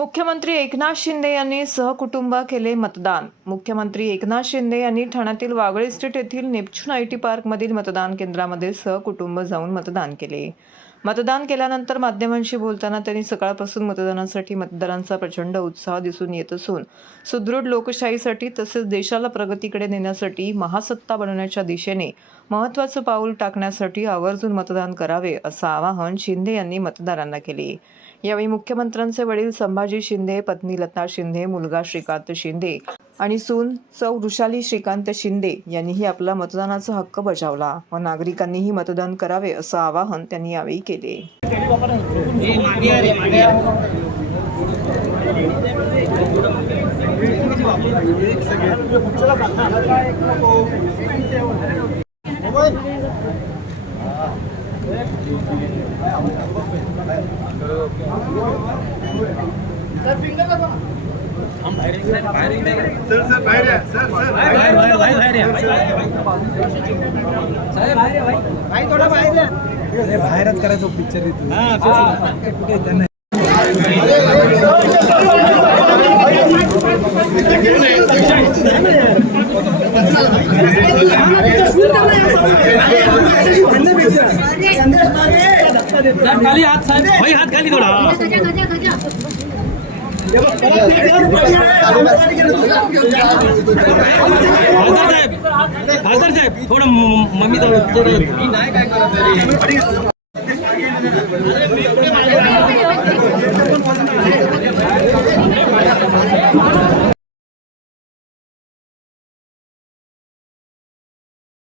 मुख्यमंत्री एकनाथ शिंदे यांनी सहकुटुंब केले मतदान. मुख्यमंत्री एकनाथ शिंदे यांनी ठाण्यातील वागळे इस्टेट येथील नेपच्यून आय टी पार्कमधील मतदान केंद्रामध्ये सहकुटुंब जाऊन मतदान केले. मतदान केल्यानंतर माध्यमांशी बोलताना त्यांनी सकाळपासून मतदानासाठी मतदारांचा प्रचंड उत्साह दिसून येत असून सुदृढ लोकशाहीसाठी तसेच देशाला प्रगतीकडे नेण्यासाठी महासत्ता बनवण्याच्या दिशेने महत्त्वाचं पाऊल टाकण्यासाठी आवर्जून मतदान करावे असं आवाहन शिंदे यांनी मतदारांना केले. यावेळी मुख्यमंत्र्यांचे वडील संभाजी शिंदे पत्नी लता शिंदे मुलगा श्रीकांत शिंदे आणि सून सौ वृषाली श्रीकांत शिंदे यांनीही आपला मतदानाचा हक्क बजावला. व नागरिकांनीही मतदान करावे असं आवाहन त्यांनी यावेळी केले. हम सर सर बाहर है सर सर थोड़ा पिक्चर इथून हाँ खाली हात भाई हात खाली थोडा खासदार साहेब खासदार साहेब थोडं मम्मी थोडं नाही काय करत